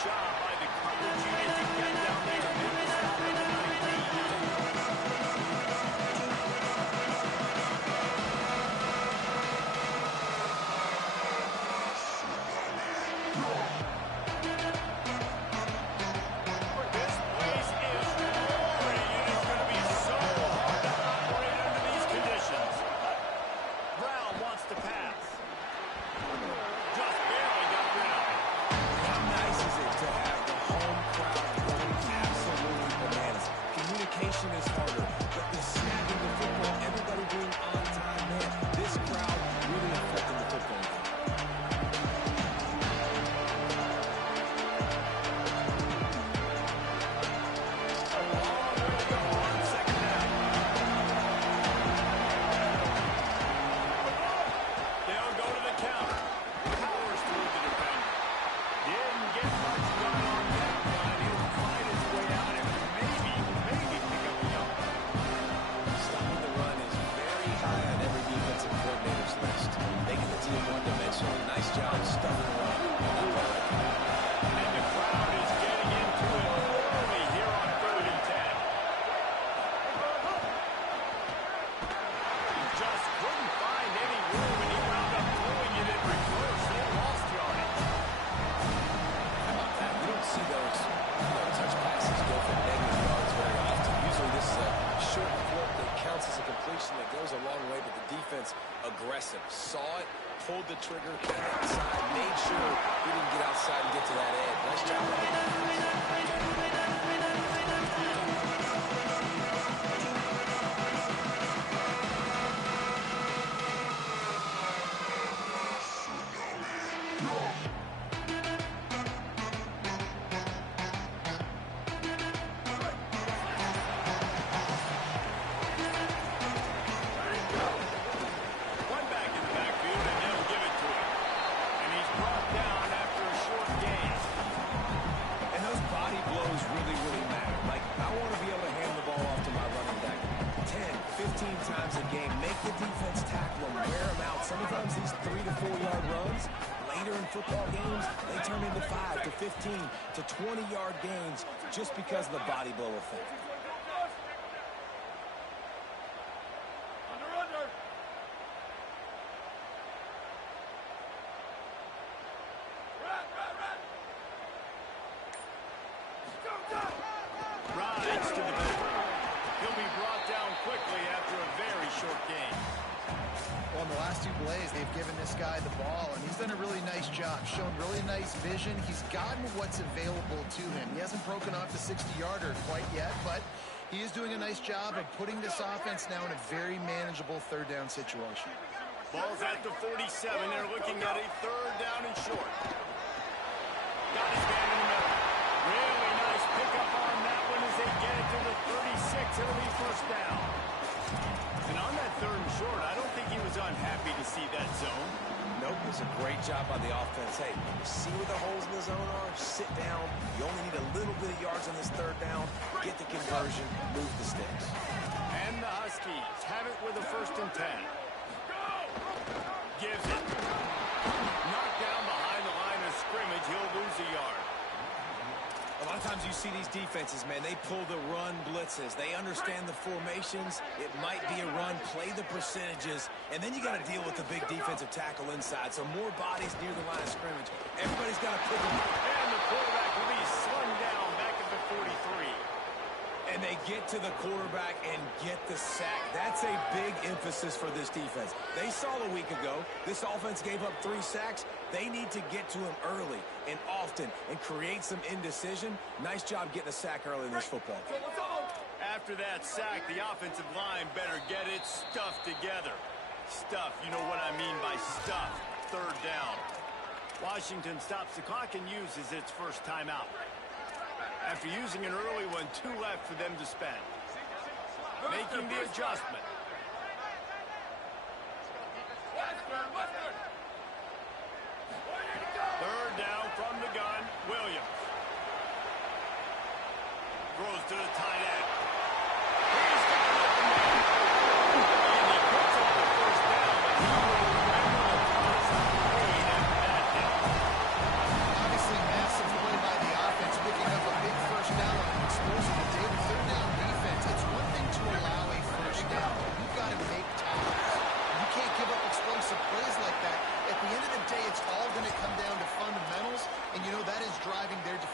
job by the coverage unit to get down there and make the stop at the 19. This place is roaring. It is going to be so hard to operate under these conditions. Brown wants to pass. Just barely got rid of it. How nice is it to have the home crowd going absolutely bananas? Communication is harder, but the snapping the football, everybody being on time, man, this crowd really affecting the football game. A long way to go on second down. They'll go to the counter. Powers through the defender. Didn't get much done on that run. He'll find his way out and maybe pick up a yard. Stopping the run is very high on every defensive coordinator's list. Making the team one-dimensional. Nice job stuffing the run. And the crowd is getting into it early here on 3rd and 10. He just couldn't find any room, and he wound up throwing it in reverse. He lost yardage. How about that? We don't see those touch passes go for negative yards very often. Usually this is a short float that counts as a completion that goes a long way, but the defense aggressive. Saw it, pulled the trigger, got outside, made sure he didn't get outside and get to that edge. Nice job by the defense. One back in the backfield, and they'll give it to him. And he's brought down after a short gain. And those body blows really, really matter. Like, I want to be able to hand the ball off to my running back 10, 15 times a game. Make the defense tackle them, wear them out. Sometimes these 3 to 4 yard runs, later in football games, they turn into 5 to 15 to 20 yard gains just because of the body blow effect. Rides to the middle. He'll be brought down quickly after a very short gain. Well, in the last 2 plays, they've given this guy the ball, and he's done a really nice job, shown really nice vision. He's gotten what's available to him. He hasn't broken off the 60-yarder quite yet, but he is doing a nice job of putting this offense now in a very manageable 3rd down situation. Ball's at the 47. They're looking at a 3rd down and short. Got his man in the middle. Really nice pickup on that one as they get it to the 36. It'll be 1st down. And on that 3rd and short, I don't think he was unhappy to see that zone. Nope, it's a great job by the offense. Hey, you see where the holes in the zone are? Sit down. You only need a little bit of yards on this 3rd down. Get the conversion. Move the sticks. And the Huskies have it with a 1st and 10. Gives it. Knocked down behind the line of scrimmage. He'll lose a yard. A lot of times you see these defenses, man, they pull the run blitzes. They understand the formations. It might be a run, play the percentages, and then you got to deal with the big defensive tackle inside. So more bodies near the line of scrimmage. Everybody's got to pick them up. And the quarterback will be slung down back at the 43. And they get to the quarterback and get the sack. That's a big emphasis for this defense. They saw a week ago, this offense gave up 3 sacks. They need to get to him early and often and create some indecision. Nice job getting a sack early in this football game. After that sack, the offensive line better get its stuff together. Stuff, you know what I mean by stuff. 3rd down. Washington stops the clock and uses its first timeout. After using an early one, 2 left for them to spend. Making the adjustment. Third down from the gun, Williams. Throws to the tight end. He's got an open man. And he puts up the 1st down, but he will remember the cost paid after that hit. Obviously, massive play by the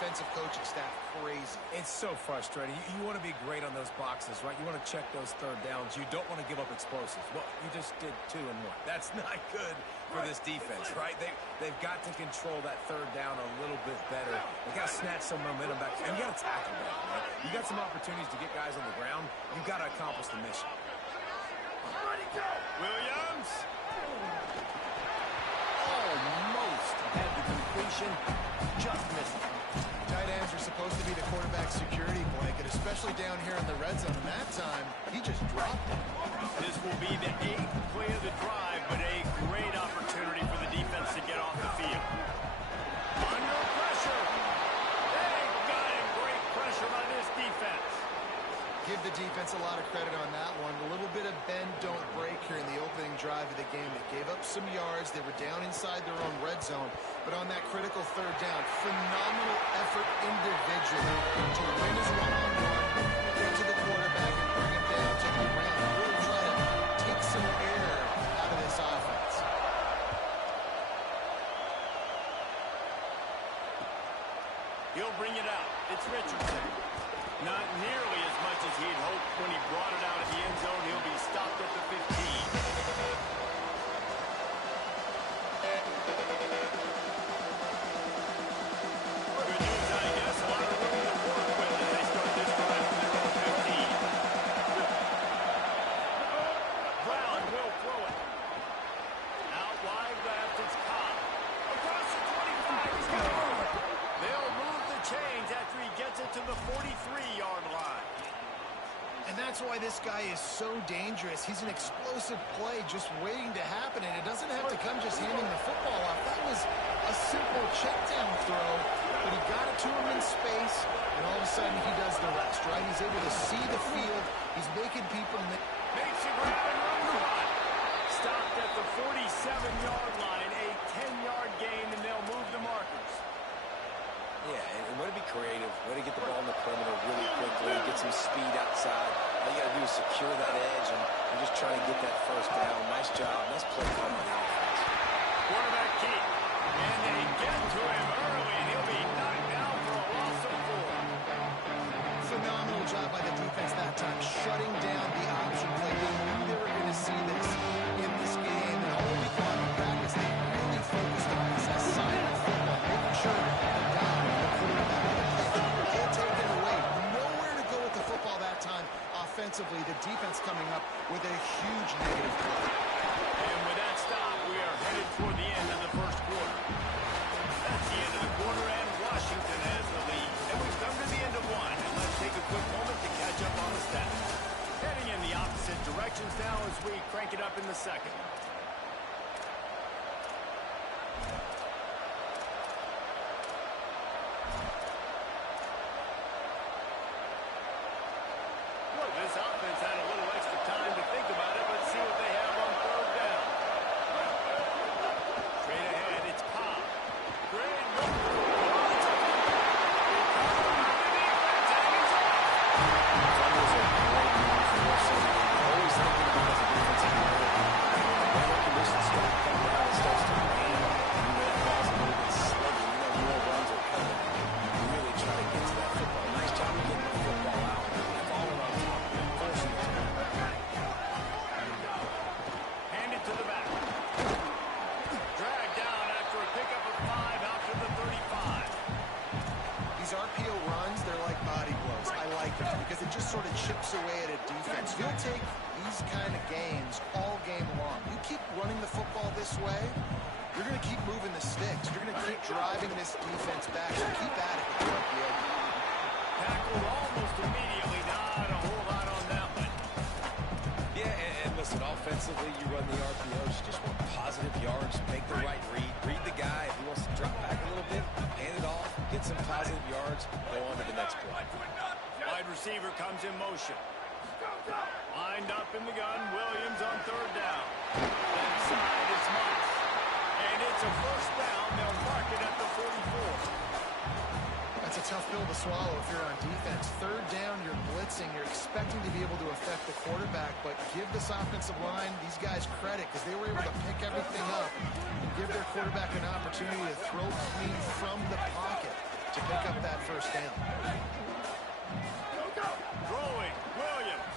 defensive coaching staff crazy. It's so frustrating. You want to be great on those boxes, right? You want to check those third downs. You don't want to give up explosives. Well, you just did 2 and 1. That's not good for this defense, right? They've got to control that third down a little bit better. They got to snatch some momentum back, and you got to tackle that, right? You got some opportunities to get guys on the ground. You got to accomplish the mission. Williams. Almost had the completion, just missing. Tight ends are supposed to be the quarterback's security blanket, especially down here in the red zone. And that time, he just dropped it. This will be the 8th play of the drive, but a great opportunity for the defense to get off the field. Under pressure. They got him. Great pressure by this defense. Give the defense a lot of credit on that one. A little bit of bend, don't break here in the opening drive of the game. They gave up some yards. They were down inside their own red zone. But on that critical third down, phenomenal effort individually to win his one-on-one, get to the quarterback, and bring him down to the ground. Really try to take some air out of this offense. He'll bring it out. It's Richardson. Not nearly as much as he'd hoped when he brought it out of the end zone. He'll be stopped at the 15. Good news, I guess. A lot of room to work with as they start this drive from their own 15. Brown will throw it. Out wide left, it's Cobb. Across the 25, he's got it. They'll move the chains after he gets it to the 43-yard line. And that's why this guy is so dangerous. He's an explosive play just waiting to happen, and it doesn't have to come just handing the football off. That was a simple check-down throw, but he got it to him in space, and all of a sudden he does the rest, right? He's able to see the field. He's making people... Makes a grab and run run. Stopped at the 47-yard line, a 10-yard gain, and they'll move the markers. Yeah, and way to be creative, way to get the ball in the perimeter really quickly, get some speed outside. All you got to do is secure that edge and just try to get that first down. Nice job. Nice play call by the offense. Quarterback keep. And they get to him early, and he'll be knocked down for a loss of 4. Phenomenal job by the defense that time, shutting down the option play. They knew they were going to see this in this game, and all week long in practice, they really focused on this side of the football, making sure the guy, the quarterback, can't take it away. Nowhere to go with the football that time. Offensively, the defense coming up with a huge negative play. And with that stop, we are headed toward the end of the first quarter. That's the end of the quarter, and Washington has the lead. And we've come to the end of one, and let's take a quick moment to catch up on the stats. Heading in the opposite directions now as we crank it up in the second. This offense had a little extra time to think about it. Let's see what they have on third down. Straight ahead, it's Cobb. Great look. Always thinking about as a defensive player. Weather conditions start to come down. It starts to rain. You know that ball's a little bit sluggy. You know runs are coming. You really try to get to that football. Nice job of getting the football out. Falling on top of it. Forcing it. Hand it to the back. Dragged down after a pickup of 5 out to the 35. These RPO runs, they're like body blows. I like them because it just sort of chips away at a defense. You'll take these kind of gains all game long. You keep running the football this way, you're going to keep moving the sticks. You're going to keep driving this defense back. So keep at it with the RPO. Tackled almost immediately. Not a whole lot on that one. Yeah, and listen, offensively, you run the RPOs. You just want positive yards, make the right read. Read the guy. If he wants to drop back a little bit, hand it off, get some positive yards, go on to the next play. Wide receiver comes in motion. Lined up in the gun. Williams on third down. Inside, it's Moss. And it's a first down. They'll mark it at the 44. That's a tough pill to swallow if you're on defense. Third down, you're blitzing. You're expecting to be able to affect the quarterback, but give this offensive line, these guys, credit because they were able to pick everything up and give their quarterback an opportunity to throw clean from the pocket to pick up that first down. Throwing, Williams.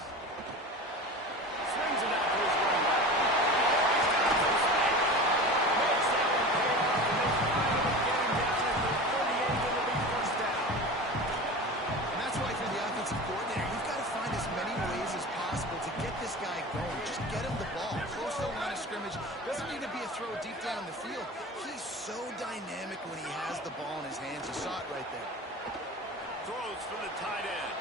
Swings it out to his running back. Makes that one pay off, and they finally get him down at the 38. It'll be first down. And that's why for the offensive coordinator, you've got to find as many ways as possible to get this guy going. Just get him the ball. Close to the line of scrimmage. Doesn't need to be a throw deep down the field. He's so dynamic when he has the ball in his hands. You saw it right there. Throws for the tight end.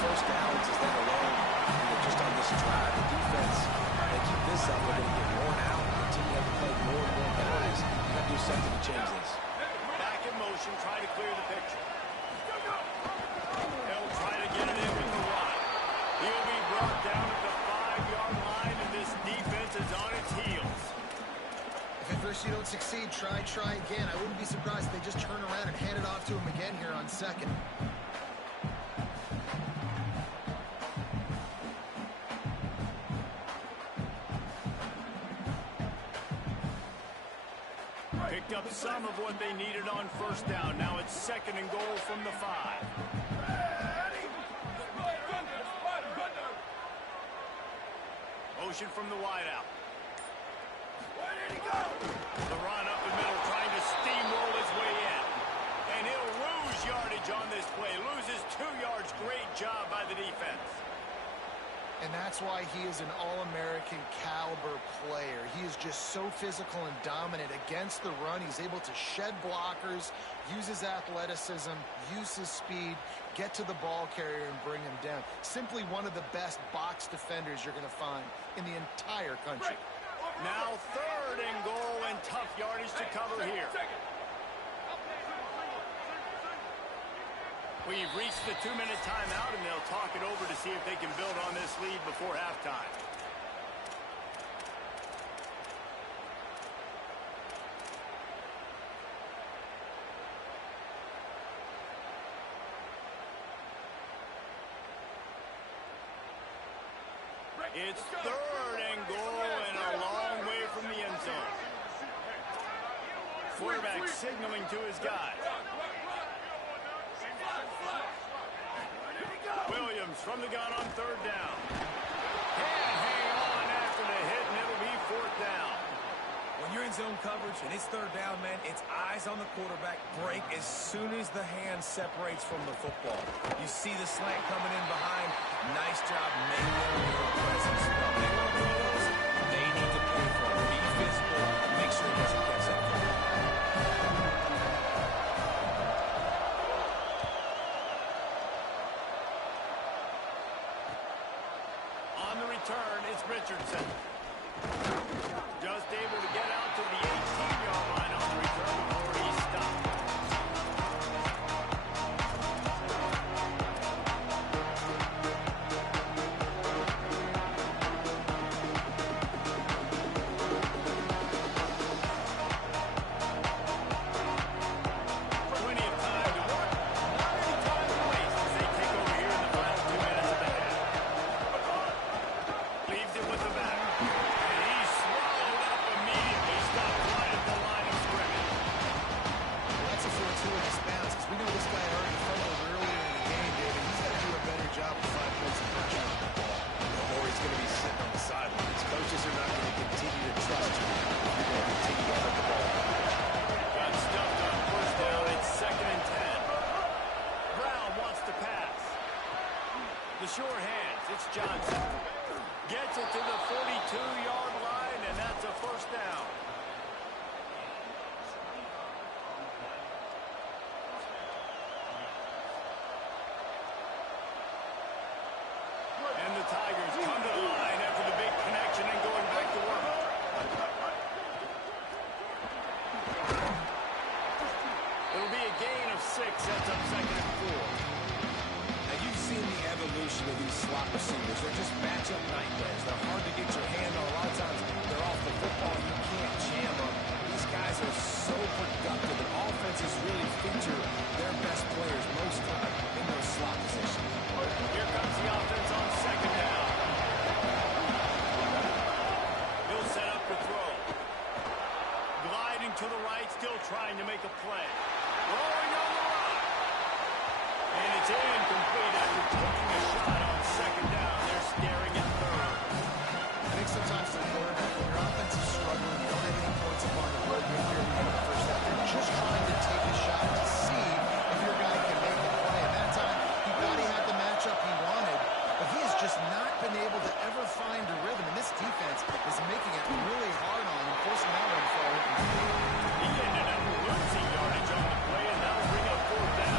First downs is that alone. Just on this drive, the defense, they keep this up, they're going to get worn out. The team have to play more and more guys. You got to do something to change this. Back in motion, try to clear the picture. They'll try to get it in with the run. He'll be brought down at the 5-yard line, and this defense is on its heels. If at first you don't succeed, try again. I wouldn't be surprised if they just turn around and hand it off to him again here on second. Picked up some of what they needed on first down. Now it's second and goal from the 5. Motion from the wideout. The run up the middle, trying to steamroll his way in. And he'll lose yardage on this play. Loses 2 yards. Great job by the defense. And that's why he is an All-American caliber player. He is just so physical and dominant against the run. He's able to shed blockers, use his athleticism, use his speed, get to the ball carrier and bring him down. Simply one of the best box defenders you're going to find in the entire country. Now third and goal, and tough yardage to cover here. We've reached the 2-minute timeout, and they'll talk it over to see if they can build on this lead before halftime. It's third and goal, and a long way from the end zone. Quarterback signaling to his guys. Williams from the gun on third down. Can't hang on after the hit, and it'll be fourth down. When you're in zone coverage and it's third down, man, it's eyes on the quarterback. Break as soon as the hand separates from the football. You see the slant coming in behind. Nice job making your presence. Now, they want to throw those. They need to pay for it. Be physical. Make sure he doesn't catch that. On the return, it's Richardson. Just able to get out to the 18-yard line on the return before he's stopped. Plenty of time to work. Not any time to waste as they take over here in the final 2 minutes of the half. Leaves it with the back. And he's swallowed up immediately. Stopped right at the line of scrimmage. Well, that's a fortuitous bounce, because we know this guy already fumbled earlier in the game, David. He's got to do a better job of 5 points of pressure on the ball. Or he's going to be sitting on the sidelines. Coaches are not going to continue to trust you. You're going to continue to put the ball. Got stuffed on first down. It's second and 10. Brown wants to pass. The sure hands. It's Johnson. Gets it to the 42-yard line, and that's a first down. And the Tigers come to the line after the big connection and going back to work. It'll be a gain of 6. Sets up second and 4. Now, you've seen the evolution of these slot receivers. They're just matchup nightmares. They're hard to get sometimes to the quarterback, when your offense is struggling, you don't have any points upon the board, you're here in the first half. You're just trying to take a shot to see if your guy can make a play. And that time, he thought he had the matchup he wanted, but he has just not been able to ever find a rhythm. And this defense is making it really hard on him, forcing that one to fall incomplete. He ended up losing yardage on the play, and that'll bring up fourth down.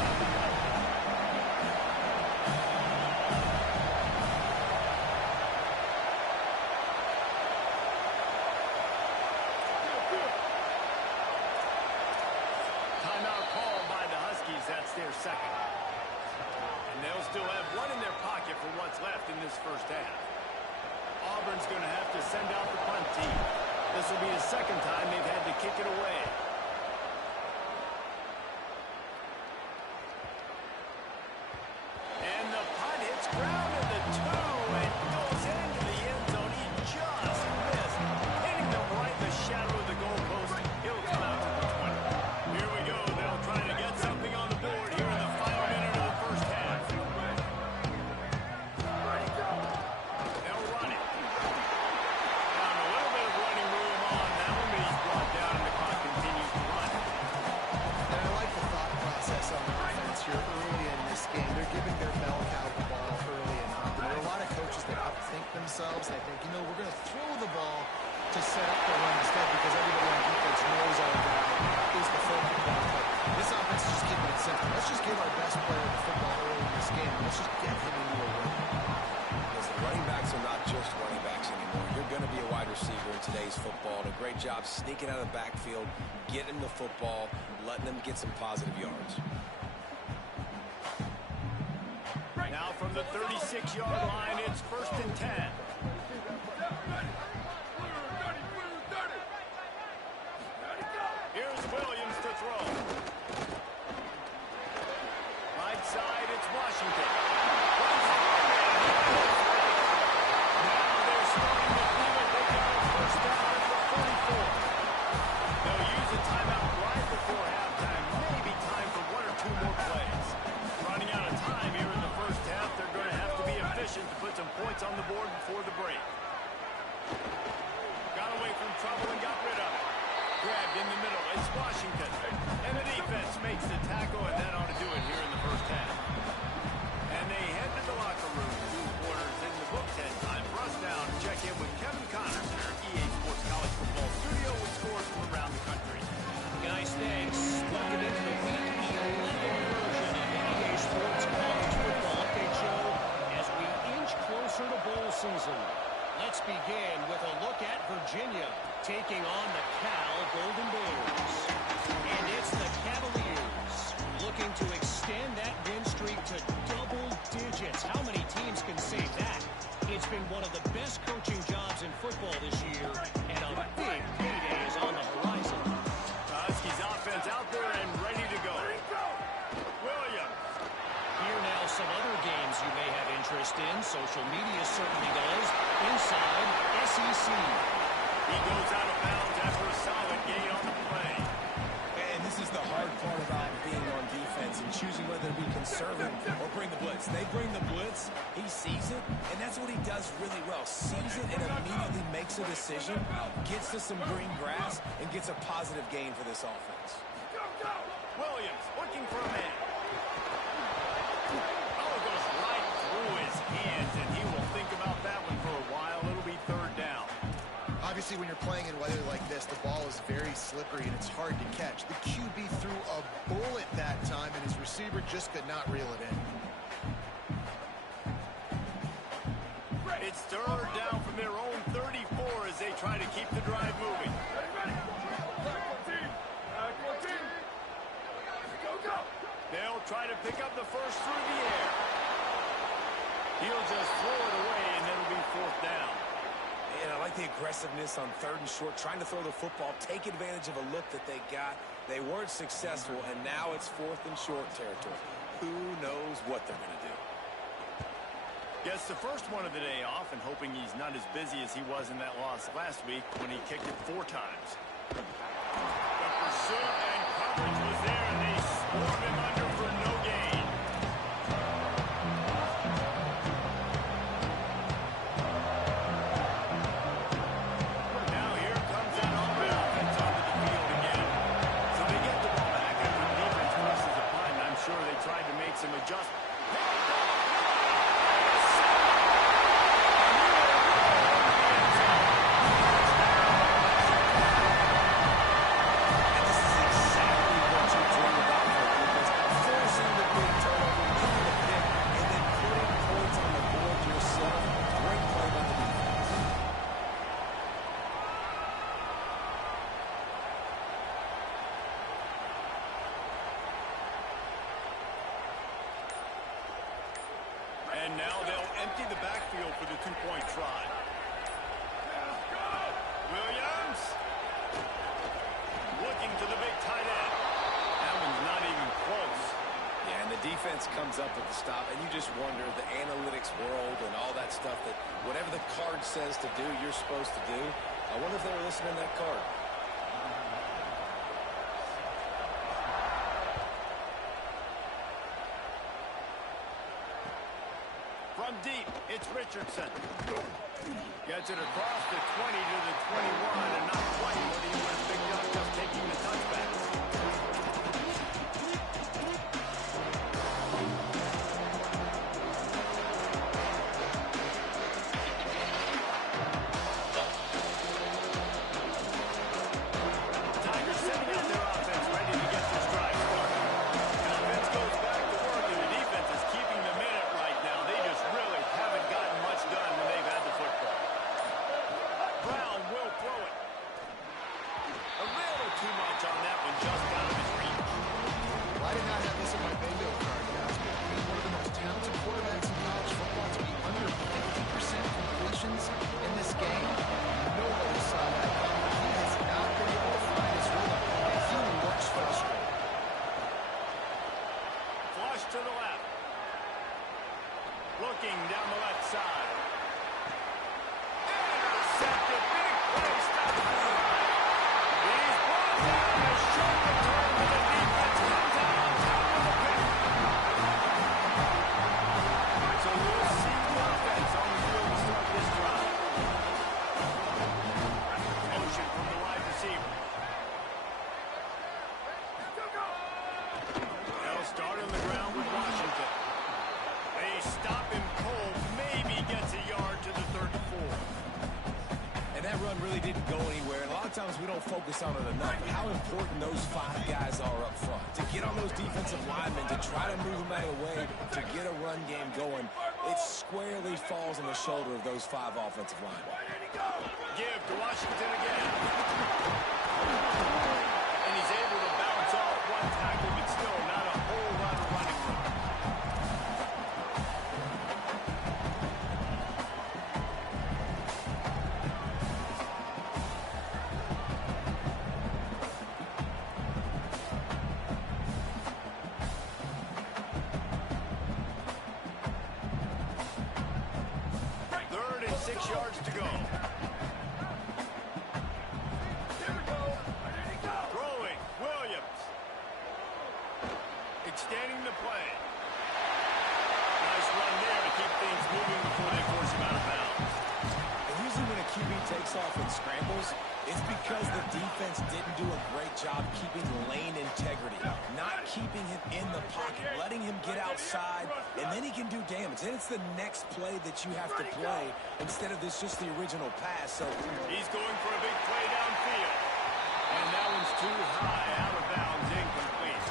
Timeout called by the Huskies. That's their second. And they'll still have one in their pocket for what's left in this first half. Auburn's going to have to send out the punt team. This will be the second time they've had to kick it away. And the punt hits ground at the 2 and goes into the end zone. He just missed, hitting them right in the shadow of the goalpost. He'll come out to the 20. Here we go. They'll try to get something on the board here in the final minute of the first half. They'll run it. Found a little bit of running room on that one, but he's brought down and the clock continues to run. And I like the thought process on the offense here early in this game. They're giving their bell cow the ball early enough. There are a lot of coaches that outthink themselves. They think, we're going to throw the ball to set up the run instead because everybody on defense knows our guy is the focal point. But this offense is just keeping it simple. Let's just give our best player the football early in this game. Let's just get him into a win. Because the running backs are not just running backs anymore. You're going to be a wide receiver in today's football. And a great job sneaking out of the backfield, getting the football, letting them get some positive yards. Now from the 36-yard line, it's 1st and 10. Here's Williams to throw. Right side, it's Washington. Now they're starting to feel it. They got a first down at the 44. They'll use a timeout right before halftime. Maybe time for 1 or 2 more plays. Running out of time here in the first half. They're going to have to be efficient to put some points on the board before the break. Got away from trouble and got rid of it. Grabbed in the middle. It's Washington. And the defense makes the tackle, and that ought to do it here in the first half. And they head to the locker room. 2 quarters in the books. And time for us now to check in with Kevin Connors in our EA Sports College Football Studio with scores from around the country. Guys, thanks. Welcome into the Week 11 version of the EA Sports College Football Update Show as we inch closer to bowl season. Let's begin with a look at Virginia taking on the Cal Golden Bears. And it's the Cavaliers looking to extend that win streak to double digits. How many teams can say that? It's been one of the best coaching jobs in football this year, and a big payday is on the horizon. Huskies offense out there and ready to go. Williams. Here now some other games you may have interest in. Social media certainly does. Inside SEC. He goes out of bounds after a solid gain on the play. And this is the hard part about being on defense and choosing whether to be conservative or bring the blitz. They bring the blitz, he sees it, and that's what he does really well. Sees it and immediately makes a decision, gets to some green grass, and gets a positive gain for this offense. Williams looking for a man. Oh, it goes right through his hands, and he will think about that one for a while. It'll be 3rd down. Obviously, when you're playing in weather like this, the ball is very slippery and it's hard to catch. The QB threw a bullet that time, and his receiver just could not reel it in. It's 3rd down from their own 34 as they try to keep the drive moving. They'll try to pick up the first through the air. He'll just throw it away, and it'll be 4th down. And I like the aggressiveness on 3rd and short, trying to throw the football, take advantage of a look that they got. They weren't successful, and now it's 4th and short territory. Who knows what they're going to do? Gets the first one of the day off and hoping he's not as busy as he was in that loss last week when he kicked it 4 times. The pursuit and coverage was there, and they swarm him under for no gain. the backfield for the two-point try. Williams. Looking to the big tight end. That one's not even close. Yeah, and the defense comes up with the stop, and you just wonder, the analytics world and all that stuff, that whatever the card says to do, you're supposed to do. I wonder if they were listening to that card. From deep, it's Richardson. Gets it across the 20 to the 21, and not quite what he would have picked up just taking the touchback. Tigers setting up their offense, ready to get this drive started. The offense goes back to work, and the defense is keeping them in it right now. They just really haven't gotten much done when they've had the football. Brown will throw it. A little too much on that one, just out of his reach. Well, I did not have this in my bingo card, guys, but he's one of the most talented quarterbacks in college football to be under 50% completions in this game. Nobody saw that coming. He has not been able to find his rhythm, and he looks frustrated. Flush to the left. Looking down the left side. Intercepted. Big play. Stop the run. He's brought down. A short return to the defense. Comes out on top of the pick. So we'll see the offense on the field to start this drive. Motion from the wide receiver. They'll start on the ground with Washington. They stop him cold. Maybe gets a yard to the 34. And that run really didn't go anywhere. And a lot of times we don't focus on it enough. But how important those 5 guys are up front. To get on those defensive linemen, to try to move them out of the way, to get a run game going, it squarely falls on the shoulder of those 5 offensive linemen. Give to Washington again. And he's able to bounce off one tackle, but still not a whole lot of running room. Third and 6 yards to go. Throwing, Williams. Extending the play. Nice run there to keep things moving before they force him out of bounds. And usually when a QB takes off and scrambles, it's because the defense didn't do a great job keeping lane integrity, not keeping him in the pocket, letting him get outside, and then he can do damage. Then it's the next play that you have to play instead of this just the original pass. So He's going for a big play downfield. And that one's too high, out of bounds, incomplete.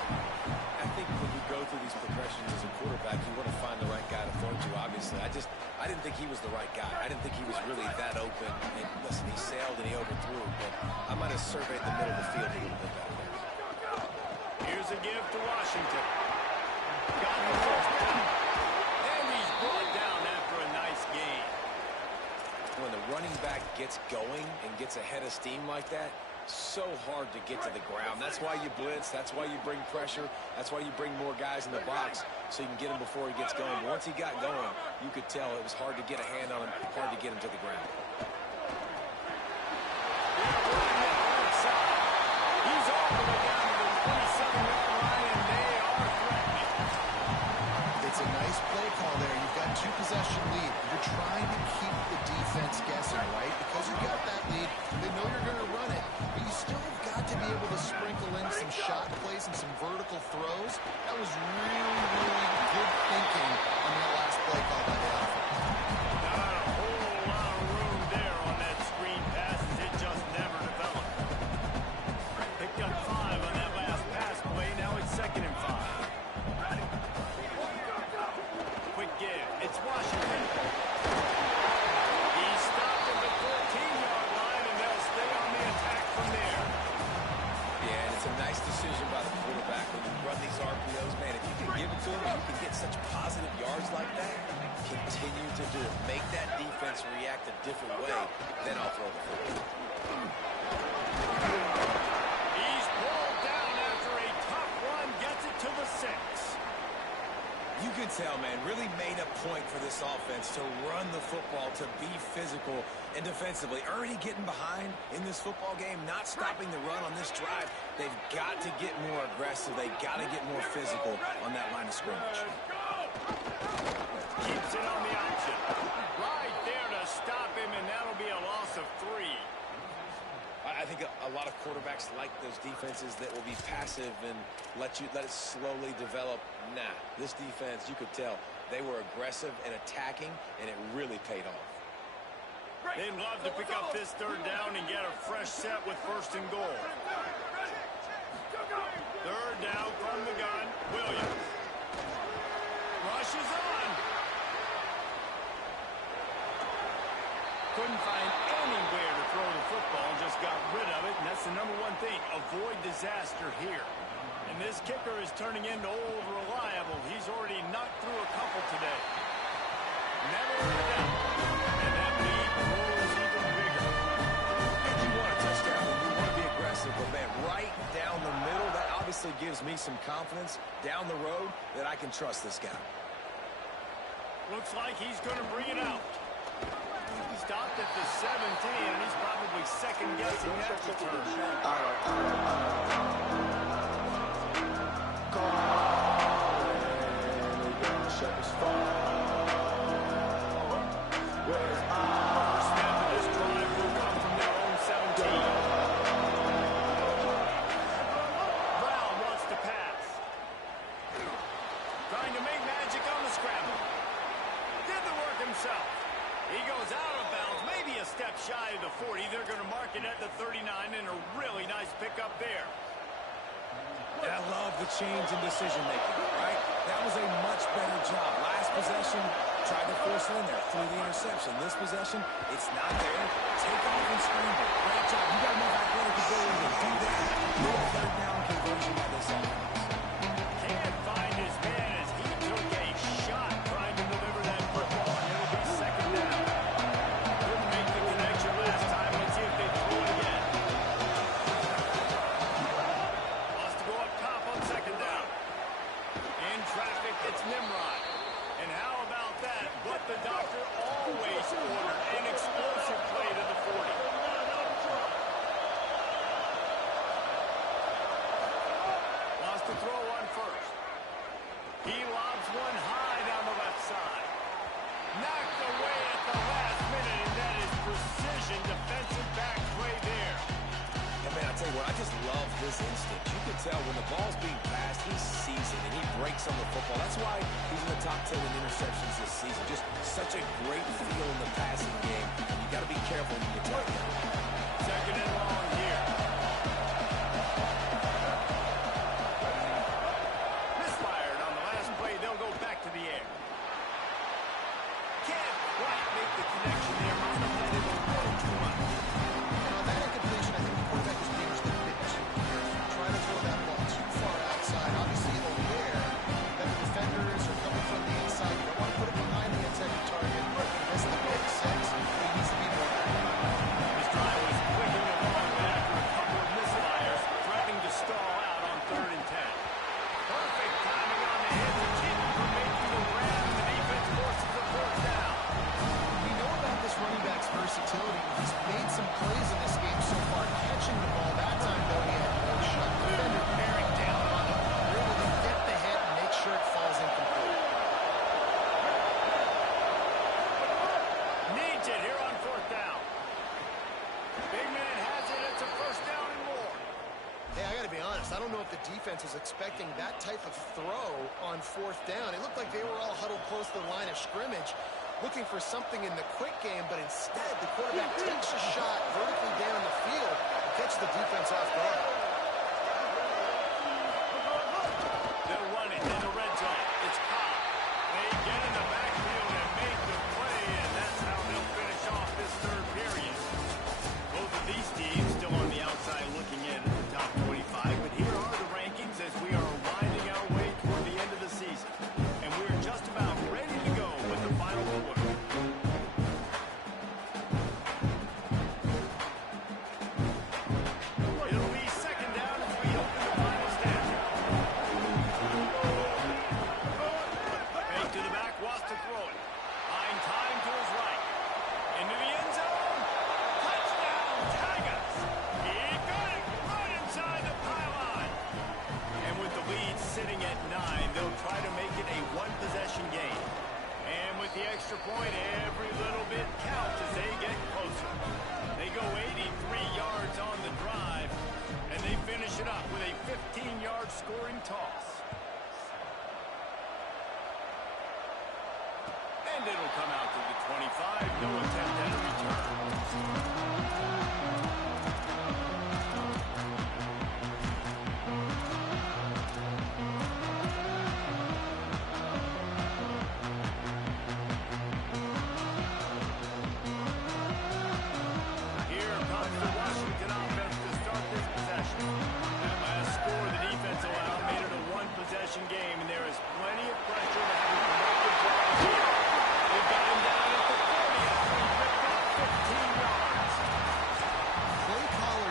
I think when you go through these progressions as a quarterback, you want to find the right guy to throw to, obviously. I didn't think he was the right guy. I didn't think he was really that open. And listen, he sailed and he overthrew, but I might have surveyed the middle of the field a little bit better there. Here's a give to Washington. Got the first down. And he's brought down after a nice gain. When the running back gets going and gets ahead of steam like that, so hard to get to the ground. That's why you blitz. That's why you bring pressure. That's why you bring more guys in the box so you can get him before he gets going. Once he got going, you could tell it was hard to get a hand on him, hard to get him to the ground. He's all the way down to the 27-yard line, and they are threatening. It's a nice play call there. You've got 2-possession lead. You're trying to keep the defense guessing, right? Because you got that lead, they know you're going to run it, but you still have got to be able to sprinkle in some shot plays and some vertical throws. That was really, really good thinking on that last play call by the offense. Not a whole lot of room different way, then I'll throw the football. He's pulled down after a tough run, gets it to the 6. You can tell, man, really made a point for this offense to run the football, to be physical and defensively. Already getting behind in this football game, not stopping the run on this drive. They've got to get more aggressive. They've got to get more physical on that line of scrimmage. Keeps it on the option. Right there to stop him, and that'll be a loss of 3. I think a lot of quarterbacks like those defenses that will be passive and let it slowly develop. Nah, this defense, you could tell, they were aggressive and attacking, and it really paid off. They'd love to pick up this 3rd down and get a fresh set with 1st and goal. 3rd down from the gun. Williams rushes on. Couldn't find anywhere to throw the football, just got rid of it, and that's the number one thing. Avoid disaster here. And this kicker is turning into old reliable. He's already knocked through a couple today. Never in doubt. And that lead grows even bigger. And you want a touchdown, you want to be aggressive, but man, right down the middle, that obviously gives me some confidence down the road that I can trust this guy. Looks like he's going to bring it out. He stopped at the 17, and he's probably second-guessing that return. First snap of this drive will come from their own 17. Brown wants to pass. Trying to make magic on the scramble. Did the work himself. He goes out of bounds, maybe a step shy of the 40. They're going to mark it at the 39, and a really nice pickup there. And I love the change in decision-making, right? That was a much better job. Last possession, tried to force it in there through the interception. This possession, it's not there. Take off and scramble. Great job. You got enough athletic ability to do that. No 3rd down conversion by this offense. Can't find his man as he took a shot trying to deliver that football, and it'll be 2nd down. Couldn't make the connection last time. Let's see if they throw it again. Wants to go up top on 2nd down. In traffic, it's Nimrod. And how about that? What the doctor always ordered, an explosive play to the 40. Wants to throw one first. He lobs one high down the left side. Knocked away at the last minute, and that is precision defensive back play there. And man, I tell you what, I just love his instinct. You can tell when the ball's being passed, he sees it, and he breaks on the football. That's why he's in the top 10 in interceptions this season. Just such a great feel in the passing game. You got to be careful when you take it. 2nd and long here. Misfired on the last play. They'll go back to the air. Can't quite make the connection there. Must have let it a little too much. And on that incompletion, I think the quarterback was damaged a bit. Trying to throw that ball too far outside. Obviously aware that the defenders are coming from the inside. You don't want to put it behind the intended target. That's the big 6. He needs to be more accurate. His drive was clicking along after a couple of misfires, threatening to stall out on 3rd and 10. Perfect timing on the hit to keep him from making the grab, and the defense forces the 4th down. We know about this running back's versatility. He's made some plays in this game so far, catching the ball. That time, though, he had no shot. Defender bearing down on him. They're able to get the hit and make sure it falls incomplete. Needs it here on 4th down. Big man has it. It's a 1st down and more. Hey, I got to be honest. I don't know if the defense was expecting that type of throw on 4th down. It looked like they were all huddled close to the line of scrimmage, looking for something in the quick game, but instead the quarterback takes a shot vertically down the field and catches the defense off guard.